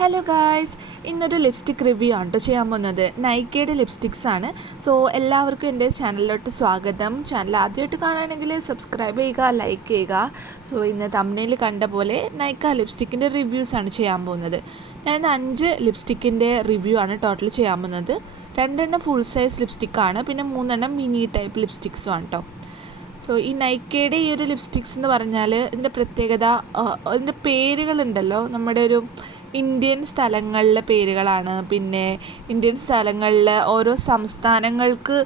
Hello guys ഇന്നൊരു lipstick review ആണ് കേട്ടോ ചെയ്യാൻ പോകുന്നത്. നൈക്കയുടെ ലിപ്സ്റ്റിക്സ് ആണ്. സോ എല്ലാവർക്കും എന്റെ ചാനലിലോട്ട് സ്വാഗതം. ചാനൽ ആദ്യമായിട്ട് കാണുകയാണെങ്കിൽ സബ്സ്ക്രൈബ് ചെയ്യുക ലൈക്ക് ചെയ്യുക. സോ ഇന്ന് തമ്മിൽ കണ്ട പോലെ നൈക്ക ലിപ്സ്റ്റിക്കിന്റെ റിവ്യൂസ് ആണ് ചെയ്യാൻ പോകുന്നത്. ഞാൻ അഞ്ച് ലിപ്സ്റ്റിക്കിന്റെ റിവ്യൂ ആണ് ടോട്ടൽ ചെയ്യാൻ പോകുന്നത്. രണ്ടെണ്ണം ഫുൾ സൈസ് ലിപ്സ്റ്റിക്കാണ് പിന്നെ മൂന്നെണ്ണം മിനി ടൈപ്പ് ലിപ്സ്റ്റിക്സും ആണ് കേട്ടോ സോ ഈ നൈക്കയുടെ ഈ ഒരു ലിപ്സ്റ്റിക്സ് എന്ന് പറഞ്ഞാൽ ഇതിന്റെ പ്രത്യേകത ഇതിന്റെ പേരുകളുണ്ടല്ലോ നമ്മുടെ ഒരു ഇന്ത്യൻ സ്ഥലങ്ങളിലെ പേരുകളാണ്. പിന്നെ ഇന്ത്യൻ സ്ഥലങ്ങളിൽ ഓരോ സംസ്ഥാനങ്ങൾക്ക്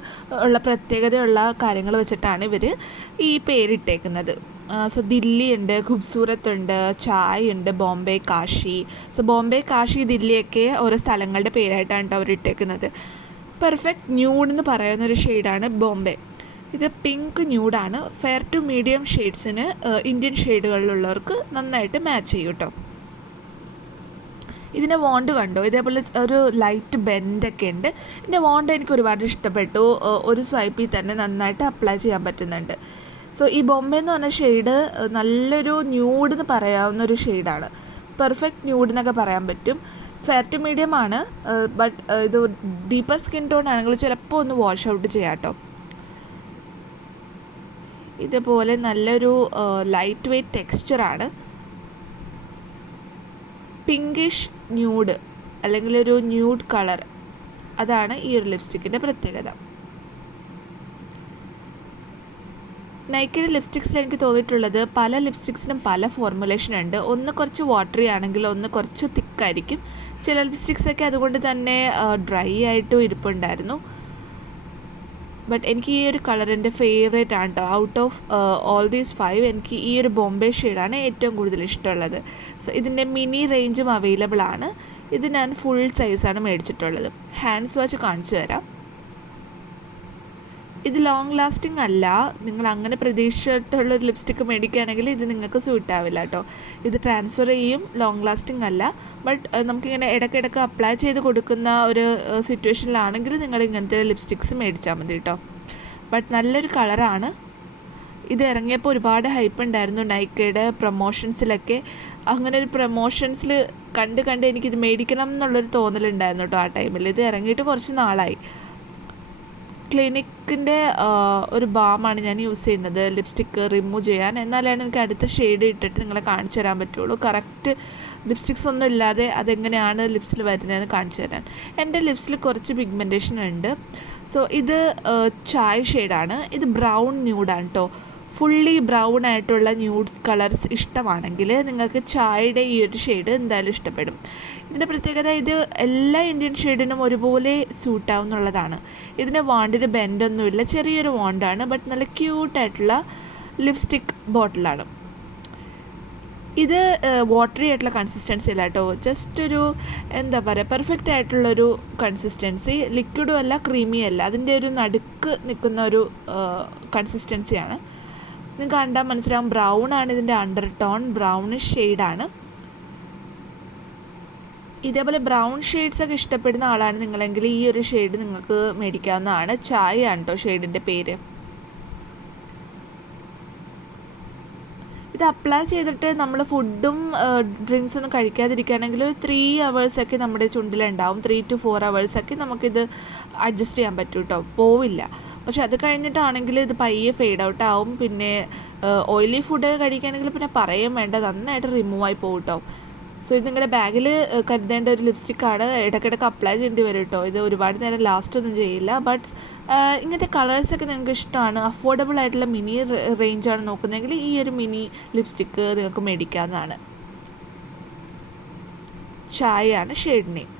ഉള്ള പ്രത്യേകതയുള്ള കാര്യങ്ങൾ വെച്ചിട്ടാണ് ഇവർ ഈ പേരിട്ടേക്കുന്നത്. സോ ദില്ലി ഉണ്ട് ഖൂബ്സൂരത്ത് ഉണ്ട് ചായ് ഉണ്ട് ബോംബെ കാശി. സോ ബോംബെ കാശി ദില്ലിയൊക്കെ ഓരോ സ്ഥലങ്ങളുടെ പേരായിട്ടാണ് കേട്ടോ അവർ ഇട്ടേക്കുന്നത് പെർഫെക്റ്റ് ന്യൂഡ് എന്ന് പറയുന്ന ഒരു ഷെയ്ഡാണ് ബോംബെ. ഇത് പിങ്ക് ന്യൂഡാണ് ഫെയർ ടു മീഡിയം ഷെയ്ഡ്സിന് ഇന്ത്യൻ ഷെയ്ഡുകളിലുള്ളവർക്ക് നന്നായിട്ട് മാച്ച് ചെയ്യും കേട്ടോ ഇതിന്റെ വോണ്ട് കണ്ടോ? ഇതേപോലെ ഒരു ലൈറ്റ് ബെൻഡൊക്കെ ഉണ്ട്. ഇതിന്റെ വോണ്ട് എനിക്ക് ഒരുപാട് ഇഷ്ടപ്പെട്ടു. ഒരു സ്വൈപ്പിൽ തന്നെ നന്നായിട്ട് അപ്ലൈ ചെയ്യാൻ പറ്റുന്നുണ്ട്. സോ ഈ ബോംബെ എന്ന് പറഞ്ഞ ഷെയ്ഡ് നല്ലൊരു ന്യൂഡ് എന്ന് പറയാവുന്ന ഒരു ഷെയ്ഡാണ് പെർഫെക്റ്റ് ന്യൂഡ് എന്നൊക്കെ പറയാൻ പറ്റും. ഫെയർ ടു മീഡിയം ആണ് ബട്ട് ഇത് ഡീപ്പർ സ്കിൻ ടോൺ ആണെങ്കിൽ ചിലപ്പോൾ ഒന്ന് വാഷ് ഔട്ട് ചെയ്യാം കേട്ടോ ഇതുപോലെ നല്ലൊരു ലൈറ്റ് വെയ്റ്റ് ടെക്സ്ചറാണ് പിങ്കിഷ് ന്യൂഡ് അല്ലെങ്കിൽ ഒരു ന്യൂഡ് കളർ അതാണ് ഈ ഒരു ലിപ്സ്റ്റിക്കിന്റെ പ്രത്യേകത. നൈക്കിന്റെ ലിപ്സ്റ്റിക്സിൽ എനിക്ക് തോന്നിയിട്ടുള്ളത് പല ലിപ്സ്റ്റിക്സിനും പല ഫോർമുലേഷൻ ഉണ്ട്. ഒന്ന് കുറച്ച് വാട്ടറി ആണെങ്കിൽ ഒന്ന് കുറച്ച് തിക്കായിരിക്കും ചില ലിപ്സ്റ്റിക്സൊക്കെ അതുകൊണ്ട് തന്നെ ഡ്രൈ ആയിട്ടും ഇരിപ്പുണ്ടായിരുന്നു. ബട്ട് എനിക്ക് ഈ ഒരു കളർ എന്റെ ഫേവറേറ്റ് ആണ് കേട്ടോ out of all these five എനിക്ക് ഈ ഒരു ബോംബെ ഷെയ്ഡാണ് ഏറ്റവും കൂടുതൽ ഇഷ്ടമുള്ളത്. സോ ഇതിന്റെ മിനി റേഞ്ചും അവൈലബിൾ ആണ്. ഇത് ഞാൻ ഫുൾ സൈസാണ് മേടിച്ചിട്ടുള്ളത്. ഹാൻഡ്സ് വാച്ച് കാണിച്ചു തരാം. ഇത് ലോങ് ലാസ്റ്റിംഗ് അല്ല. നിങ്ങൾ അങ്ങനെ പ്രതീക്ഷിച്ചിട്ടുള്ള ഒരു ലിപ്സ്റ്റിക്ക് മേടിക്കുകയാണെങ്കിൽ ഇത് നിങ്ങൾക്ക് സ്യൂട്ട് ആവില്ല കേട്ടോ ഇത് ട്രാൻസ്ഫർ ചെയ്യും ലോങ് ലാസ്റ്റിംഗ് അല്ല. ബട്ട് നമുക്കിങ്ങനെ ഇടയ്ക്കിടയ്ക്ക് അപ്ലൈ ചെയ്ത് കൊടുക്കുന്ന ഒരു സിറ്റുവേഷനിലാണെങ്കിൽ നിങ്ങൾ ഇങ്ങനത്തെ ലിപ്സ്റ്റിക്സ് മേടിച്ചാൽ മതി കേട്ടോ ബട്ട് നല്ലൊരു കളറാണ് ഇത് ഇറങ്ങിയപ്പോൾ ഒരുപാട് ഹൈപ്പ് ഉണ്ടായിരുന്നു നൈക്കയുടെ പ്രൊമോഷൻസിലൊക്കെ അങ്ങനെ ഒരു പ്രൊമോഷൻസിൽ കണ്ട് കണ്ട് എനിക്കിത് മേടിക്കണം എന്നുള്ളൊരു തോന്നലുണ്ടായിരുന്നു കേട്ടോ ആ ടൈമിൽ ഇത് ഇറങ്ങിയിട്ട് കുറച്ച് നാളായി. ക്ലിനിക്കിന്റെ ഒരു ബാമാണ് ഞാൻ യൂസ് ചെയ്യുന്നത്. ലിപ്സ്റ്റിക്ക് റിമൂവ് ചെയ്യാൻ. എന്നാലാണ് എനിക്ക് അടുത്ത ഷെയ്ഡ് ഇട്ടിട്ട് നിങ്ങളെ കാണിച്ചു തരാൻ പറ്റുള്ളൂ. കറക്റ്റ് ലിപ്സ്റ്റിക്സ് ഒന്നും ഇല്ലാതെ അതെങ്ങനെയാണ് ലിപ്സിൽ വരുന്നതെന്ന് കാണിച്ചു തരാൻ. എന്റെ ലിപ്സിൽ കുറച്ച് പിഗ്മെന്റേഷൻ ഉണ്ട്. സോ ഇത് ചായ ഷെയ്ഡാണ്. ഇത് ബ്രൗൺ ന്യൂഡാണ് കേട്ടോ ഫുള്ളി ബ്രൗൺ ആയിട്ടുള്ള ന്യൂഡ്സ് കളർസ് ഇഷ്ടമാണെങ്കിൽ നിങ്ങൾക്ക് ചായയുടെ ഈ ഒരു ഷെയ്ഡ് എന്തായാലും ഇഷ്ടപ്പെടും. ഇതിന്റെ പ്രത്യേകത ഇത് എല്ലാ ഇന്ത്യൻ ഷെയ്ഡിനും ഒരുപോലെ സൂട്ടാവുന്നുള്ളതാണ് ഇതിന്റെ വാണ്ടിന് ബെൻഡൊന്നുമില്ല ചെറിയൊരു വാണ്ടാണ് ബട്ട് നല്ല ക്യൂട്ടായിട്ടുള്ള ലിപ്സ്റ്റിക് ബോട്ടിലാണ് ഇത് വാട്ടറി ആയിട്ടുള്ള കൺസിസ്റ്റൻസി അല്ല കേട്ടോ. ജസ്റ്റ് ഒരു എന്താ പറയുക പെർഫെക്റ്റ് ആയിട്ടുള്ളൊരു കൺസിസ്റ്റൻസി ലിക്വിഡും അല്ല ക്രീമിയല്ല അതിന്റെ ഒരു നടുക്ക് നിൽക്കുന്ന ഒരു കൺസിസ്റ്റൻസിയാണ് നിങ്ങൾക്ക് കണ്ടാൽ മനസ്സിലാവും. ബ്രൗൺ ആണ് ഇതിന്റെ അണ്ടർ ടോൺ ബ്രൗണിഷ് ഷെയ്ഡാണ് ഇതേപോലെ ബ്രൗൺ ഷെയ്ഡ്സ് ഒക്കെ ഇഷ്ടപ്പെടുന്ന ആളാണ് നിങ്ങളെങ്കിൽ ഈ ഒരു ഷെയ്ഡ് നിങ്ങൾക്ക് മേടിക്കാവുന്നതാണ്. ചായ ആണ് കേട്ടോ ഷെയ്ഡിന്റെ പേര്. ഇത് അപ്ലൈ ചെയ്തിട്ട് നമ്മൾ ഫുഡും ഡ്രിങ്ക്സ് ഒന്നും കഴിക്കാതിരിക്കുകയാണെങ്കിൽ ഒരു ത്രീ അവേഴ്സൊക്കെ നമ്മുടെ ചുണ്ടിലുണ്ടാവും. ത്രീ ടു ഫോർ അവേഴ്സൊക്കെ നമുക്കിത് അഡ്ജസ്റ്റ് ചെയ്യാൻ പറ്റും കേട്ടോ പോവില്ല. പക്ഷെ അത് കഴിഞ്ഞിട്ടാണെങ്കിൽ ഇത് പയ്യെ ഫെയ്ഡ് ഔട്ട് ആവും. പിന്നെ ഓയിലി ഫുഡ് കഴിക്കുകയാണെങ്കിൽ പിന്നെ പറയും വേണ്ട. നന്നായിട്ട് റിമൂവ് ആയി പോകും കേട്ടോ സോ ഇത് നിങ്ങളുടെ ബാഗിൽ കരുതേണ്ട ഒരു ലിപ്സ്റ്റിക്കാണ് ഇടയ്ക്കിടയ്ക്ക് അപ്ലൈ ചെയ്യേണ്ടി വരും കേട്ടോ ഇത് ഒരുപാട് നേരം ലാസ്റ്റ് ഒന്നും ചെയ്യില്ല. ബട്ട് ഇങ്ങനത്തെ കളേഴ്സൊക്കെ നിങ്ങൾക്ക് ഇഷ്ടമാണ് അഫോർഡബിൾ ആയിട്ടുള്ള മിനി റേഞ്ചാണ് നോക്കുന്നതെങ്കിൽ ഈ ഒരു മിനി ലിപ്സ്റ്റിക്ക് നിങ്ങൾക്ക് മേടിക്കാവുന്നതാണ്. ചായയാണ് ഷെയ്ഡ് നെയിം.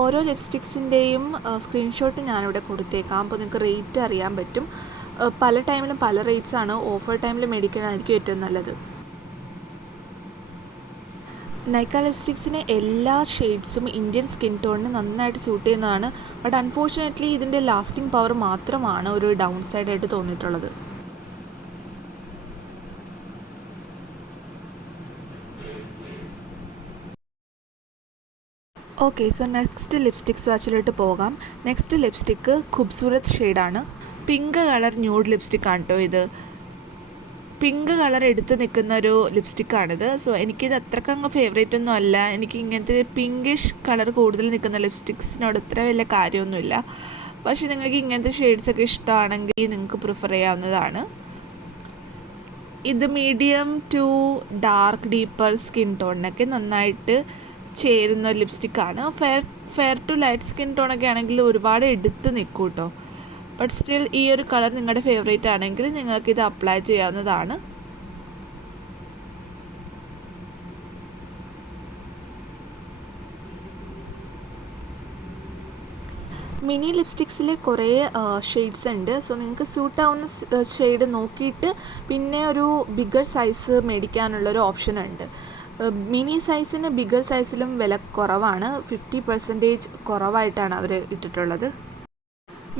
ഓരോ ലിപ്സ്റ്റിക്സിന്റെയും സ്ക്രീൻഷോട്ട് ഞാനിവിടെ കൊടുത്തേക്കാം. അപ്പോൾ നിങ്ങൾക്ക് റേറ്റ് അറിയാൻ പറ്റും. പല ടൈമിലും പല റേറ്റ്സ് ആണ്. ഓഫർ ടൈമിൽ മേടിക്കാനായിരിക്കും ഏറ്റവും നല്ലത്. നൈക്ക ലിപ്സ്റ്റിക്സിന് എല്ലാ ഷെയ്ഡ്സും ഇന്ത്യൻ സ്കിൻ ടോണിന് നന്നായിട്ട് സ്യൂട്ട് ചെയ്യുന്നതാണ്. ബട്ട് അൺഫോർച്ചുനേറ്റ്ലി ഇതിന്റെ ലാസ്റ്റിംഗ് പവർ മാത്രമാണ് ഒരു ഡൗൺ സൈഡായിട്ട് തോന്നിയിട്ടുള്ളത്. ഓക്കെ സോ നെക്സ്റ്റ് ലിപ്സ്റ്റിക് സ്വാച്ചിലോട്ട് പോകാം. നെക്സ്റ്റ് ലിപ്സ്റ്റിക്ക് ഖുബ്സൂരത് ഷെയ്ഡാണ് പിങ്ക് കളർ ന്യൂഡ് ലിപ്സ്റ്റിക് ആണ് കേട്ടോ ഇത്. പിങ്ക് കളർ എടുത്ത് നിൽക്കുന്ന ഒരു ലിപ്സ്റ്റിക്കാണിത് സോ എനിക്കിത് അത്രക്കങ്ങ് ഫേവറേറ്റ് ഒന്നും അല്ല. എനിക്ക് ഇങ്ങനത്തെ പിങ്കിഷ് കളർ കൂടുതൽ നിൽക്കുന്ന ലിപ്സ്റ്റിക്സിനോട് ഇത്ര വലിയ കാര്യമൊന്നുമില്ല. പക്ഷേ നിങ്ങൾക്ക് ഇങ്ങനത്തെ ഷെയ്ഡ്സ് ഒക്കെ ഇഷ്ടമാണെങ്കിൽ നിങ്ങൾക്ക് പ്രിഫർ ചെയ്യാവുന്നതാണ്. ഇത് medium to dark deeper skin ടോണിനൊക്കെ നന്നായിട്ട് ചേരുന്ന ഒരു ലിപ്സ്റ്റിക്കാണ്. Fair fair to light skin ടോണൊക്കെ ആണെങ്കിൽ ഒരുപാട് എടുത്ത് നിൽക്കും കേട്ടോ ബട്ട് സ്റ്റിൽ ഈ ഒരു കളർ നിങ്ങളുടെ ഫേവറേറ്റ് ആണെങ്കിൽ നിങ്ങൾക്ക് ഇത് അപ്ലൈ ചെയ്യാവുന്നതാണ്. മിനി ലിപ്സ്റ്റിക്സിൽ കുറേ ഷെയ്ഡ്സ് ഉണ്ട്. സോ നിങ്ങൾക്ക് സൂട്ട് ആവുന്ന ഷെയ്ഡ് നോക്കിയിട്ട് പിന്നെ ഒരു ബിഗർ സൈസ് മേടിക്കാനുള്ള ഒരു ഓപ്ഷൻ ഉണ്ട്. മിനി സൈസിന് ബിഗർ സൈസിലും വില കുറവാണ്. ഫിഫ്റ്റി പെർസെന്റേജ് കുറവായിട്ടാണ് അവർ ഇട്ടിട്ടുള്ളത്.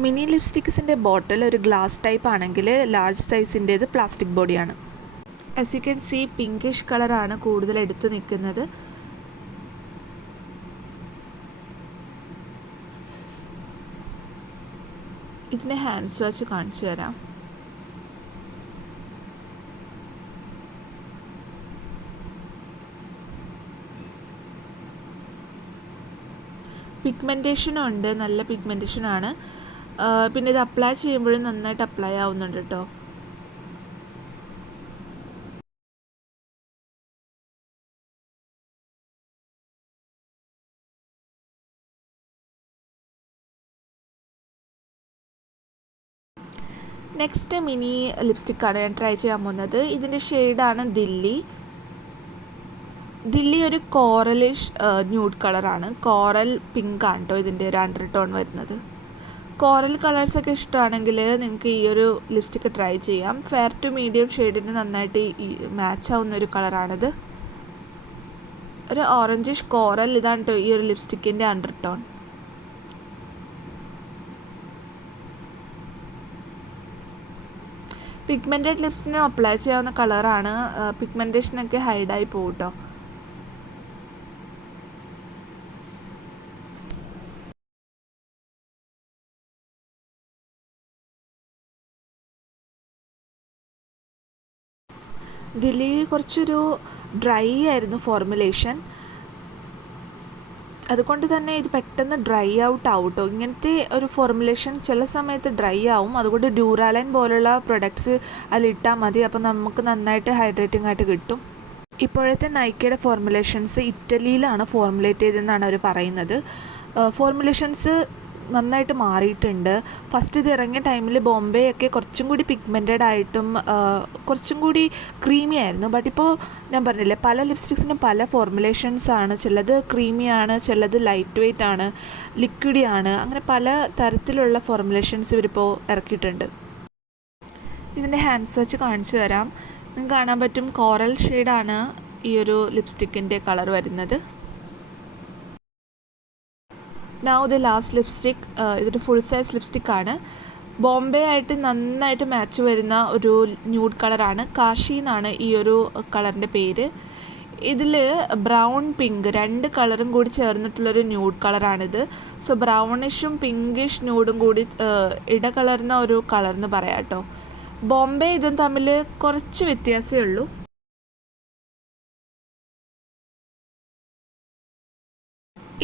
മിനി ലിപ്സ്റ്റിക്സിന്റെ ബോട്ടിൽ ഒരു ഗ്ലാസ് ടൈപ്പ് ആണെങ്കിൽ ലാർജ് സൈസിന്റേത് പ്ലാസ്റ്റിക് ബോഡിയാണ് as you can see pinkish കളറാണ് കൂടുതൽ എടുത്ത് നിൽക്കുന്നത്. ഇതിന്റെ ഹാൻഡ്സ് വാച്ച് കാണിച്ചു തരാം. പിഗ്മെന്റേഷനും ഉണ്ട് നല്ല പിഗ്മെന്റേഷനാണ് പിന്നെ ഇത് അപ്ലൈ ചെയ്യുമ്പോഴും നന്നായിട്ട് അപ്ലൈ ആവുന്നുണ്ട് കേട്ടോ നെക്സ്റ്റ് മിനി ലിപ്സ്റ്റിക്കാണ് ഞാൻ ട്രൈ ചെയ്യാൻ പോകുന്നത്. ഇതിന്റെ ഷെയ്ഡാണ് ദില്ലി. ദില്ലി ഒരു കോറലിഷ് ന്യൂഡ് കളറാണ്. കോറൽ പിങ്ക് ആണ് കേട്ടോ ഇതിന്റെ ഒരു അണ്ടർ ടോൺ വരുന്നത്. കോറൽ കളേഴ്സൊക്കെ ഇഷ്ടമാണെങ്കിൽ നിങ്ങൾക്ക് ഈ ഒരു ലിപ്സ്റ്റിക്ക് ട്രൈ ചെയ്യാം. ഫെയർ ടു മീഡിയം ഷെയ്ഡിന് നന്നായിട്ട് ഈ മാച്ച് ആവുന്ന ഒരു കളറാണിത്. ഒരു ഓറഞ്ചിഷ് കോറൽ ഇതാണ് കേട്ടോ ഈ ഒരു ലിപ്സ്റ്റിക്കിന്റെ അണ്ടർ ടോൺ പിഗ്മെന്റഡ് ലിപ്സ്റ്റിന് അപ്ലൈ ചെയ്യാവുന്ന കളറാണ് പിഗ്മെന്റേഷനൊക്കെ ഹൈഡായി പോകും കേട്ടോ ദില്ലി കുറച്ചൊരു ഡ്രൈ ആയിരുന്നു ഫോർമുലേഷൻ. അതുകൊണ്ട് തന്നെ ഇത് പെട്ടെന്ന് ഡ്രൈ ഔട്ട് ആവട്ടോ. ഇങ്ങനത്തെ ഒരു ഫോർമുലേഷൻ ചില സമയത്ത് ഡ്രൈ ആവും. അതുകൊണ്ട് ഡ്യൂറാലൈൻ പോലുള്ള പ്രൊഡക്ട്സ് അതിലിട്ടാൽ മതി. അപ്പോൾ നമുക്ക് നന്നായിട്ട് ഹൈഡ്രേറ്റിംഗ് ആയിട്ട് കിട്ടും. ഇപ്പോഴത്തെ നൈക്കയുടെ ഫോർമുലേഷൻസ് ഇറ്റലിയിലാണ് ഫോർമുലേറ്റ് ചെയ്തതെന്നാണ് അവർ പറയുന്നത്. ഫോർമുലേഷൻസ് നന്നായിട്ട് മാറിയിട്ടുണ്ട്. ഫസ്റ്റ് ഇത് ഇറങ്ങിയ ടൈമിൽ ബോംബെ ഒക്കെ കുറച്ചും കൂടി പിഗ്മെന്റഡ് ആയിട്ടും കുറച്ചും കൂടി ക്രീമി ആയിരുന്നു. ബട്ട് ഇപ്പോൾ ഞാൻ പറഞ്ഞില്ലേ പല ലിപ്സ്റ്റിക്സിനും പല ഫോർമുലേഷൻസ് ആണ്. ചിലത് ക്രീമിയാണ് ചിലത് ലൈറ്റ് വെയ്റ്റ് ആണ് ലിക്വിഡി ആണ്. അങ്ങനെ പല തരത്തിലുള്ള ഫോർമുലേഷൻസ് ഇവരിപ്പോൾ ഇറക്കിയിട്ടുണ്ട്. ഇതിന്റെ ഹാൻഡ്സ് വെച്ച് കാണിച്ചു തരാം. നിങ്ങൾക്ക് കാണാൻ പറ്റും കോറൽ ഷെയ്ഡാണ് ഈ ഒരു ലിപ്സ്റ്റിക്കിന്റെ കളർ വരുന്നത്. നൗ ദ ലാസ്റ്റ് ലിപ്സ്റ്റിക് ഇതൊരു ഫുൾ സൈസ് ലിപ്സ്റ്റിക് ആണ്. ബോംബെ ആയിട്ട് നന്നായിട്ട് മാച്ച് വരുന്ന ഒരു ന്യൂഡ് കളറാണ് കാഷി എന്നാണ് ഈ ഒരു കളറിന്റെ പേര്. ഇതിൽ ബ്രൗൺ പിങ്ക് രണ്ട് കളറും കൂടി ചേർന്നിട്ടുള്ളൊരു ന്യൂഡ് കളറാണിത് സോ ബ്രൗണിഷും പിങ്കിഷ് ന്യൂഡും കൂടി ഇടകലർന്ന ഒരു കളർ എന്ന് പറയാം കേട്ടോ. ബോംബെ ഇതും തമ്മിൽ കുറച്ച് വ്യത്യാസമേ ഉള്ളൂ.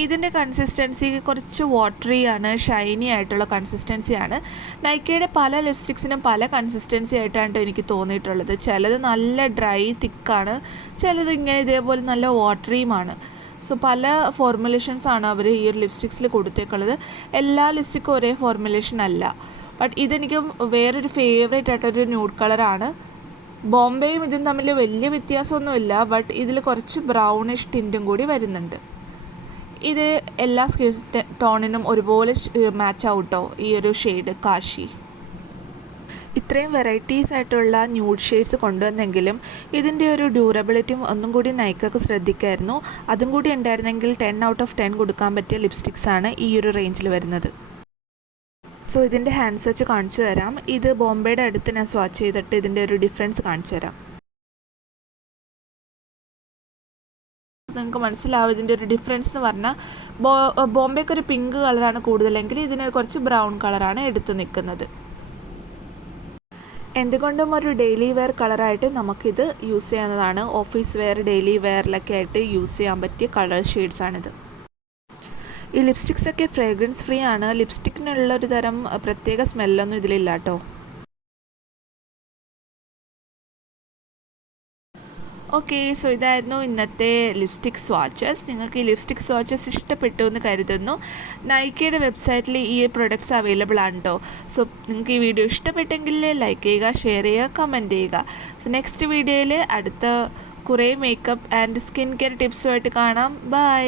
ഇതിന്റെ കൺസിസ്റ്റൻസി കുറച്ച് വാട്ടറി ആണ് ഷൈനി ആയിട്ടുള്ള കൺസിസ്റ്റൻസിയാണ് നൈക്കയുടെ പല ലിപ്സ്റ്റിക്സിനും പല കൺസിസ്റ്റൻസി ആയിട്ടാണ് എനിക്ക് തോന്നിയിട്ടുള്ളത്. ചിലത് നല്ല ഡ്രൈ തിക്കാണ് ചിലത് ഇങ്ങനെ ഇതേപോലെ നല്ല വാട്ടറിയുമാണ് സോ പല ഫോർമുലേഷൻസ് ആണ് അവർ ഈ ഒരു ലിപ്സ്റ്റിക്സിൽ കൊടുത്തേക്കുള്ളത് എല്ലാ ലിപ്സ്റ്റിക്കും ഒരേ ഫോർമുലേഷൻ അല്ല. ബട്ട് ഇതെനിക്ക് വേറൊരു ഫേവറേറ്റ് ആയിട്ടൊരു ന്യൂഡ് കളറാണ് ബോംബെയും ഇതും തമ്മിൽ വലിയ വ്യത്യാസമൊന്നുമില്ല ബട്ട് ഇതിൽ കുറച്ച് ബ്രൗണിഷ് ടിന്റും കൂടി വരുന്നുണ്ട്. ഇത് എല്ലാ സ്കിൻ ടോണിനും ഒരുപോലെ മാച്ച് ആവട്ടോ? ഈ ഒരു ഷെയ്ഡ് കാശി. ഇത്രയും വെറൈറ്റീസ് ആയിട്ടുള്ള ന്യൂഡ് ഷെയ്ഡ്സ് കൊണ്ടുവന്നെങ്കിലും ഇതിന്റെ ഒരു ഡ്യൂറബിലിറ്റിയും ഒന്നും കൂടി നൈക്കൊക്കെ ശ്രദ്ധിക്കായിരുന്നു. അതും കൂടി ഉണ്ടായിരുന്നെങ്കിൽ ടെൻ ഔട്ട് ഓഫ് ടെൻ കൊടുക്കാൻ പറ്റിയ ലിപ്സ്റ്റിക്സ് ആണ് ഈ ഒരു റേഞ്ചിൽ വരുന്നത്. സോ ഇതിന്റെ ഹാൻഡ് സ്വാച്ച് കാണിച്ചു തരാം ഇത് ബോംബെയുടെ അടുത്ത് ഞാൻ സ്വാച്ച് ചെയ്തിട്ട് ഇതിന്റെ ഒരു ഡിഫറൻസ് കാണിച്ചു തരാം നിങ്ങൾക്ക് മനസ്സിലാവും. ഇതിന്റെ ഒരു ഡിഫറൻസ് എന്ന് പറഞ്ഞാൽ ബോ ബോംബെക്ക് ഒരു പിങ്ക് കളറാണ് കൂടുതലെങ്കിൽ ഇതിന് കുറച്ച് ബ്രൗൺ കളറാണ് എടുത്തു നിൽക്കുന്നത്. എന്തുകൊണ്ടും ഒരു ഡെയിലി വെയർ കളറായിട്ട് നമുക്കിത് യൂസ് ചെയ്യുന്നതാണ് ഓഫീസ് വെയർ ഡെയിലി വെയറിലൊക്കെ ആയിട്ട് യൂസ് ചെയ്യാൻ പറ്റിയ കളർ ഷെയ്ഡ്സാണിത് ഈ ലിപ്സ്റ്റിക്സ് ഒക്കെ ഫ്രേഗ്രൻസ് ഫ്രീ ആണ്. ലിപ്സ്റ്റിക്കിനുള്ള ഒരു തരം പ്രത്യേക സ്മെല്ലൊന്നും ഇതിലില്ല കേട്ടോ. ഓക്കെ സോ ഇതായിരുന്നു ഇന്നത്തെ ലിപ്സ്റ്റിക് സ്വാച്ചസ് നിങ്ങൾക്ക് ഈ ലിപ്സ്റ്റിക് സ്വാച്ചസ് ഇഷ്ടപ്പെട്ടു എന്ന് കരുതുന്നു. നൈക്കയുടെ വെബ്സൈറ്റിൽ ഈ പ്രൊഡക്ട്സ് അവൈലബിൾ ആണ് സോ നിങ്ങൾക്ക് ഈ വീഡിയോ ഇഷ്ടപ്പെട്ടെങ്കിൽ ലൈക്ക് ചെയ്യുക ഷെയർ ചെയ്യുക കമന്റ് ചെയ്യുക. സോ നെക്സ്റ്റ് വീഡിയോയിൽ അടുത്ത കുറേ മേക്കപ്പ് ആൻഡ് സ്കിൻ കെയർ ടിപ്സുമായിട്ട് കാണാം. ബൈ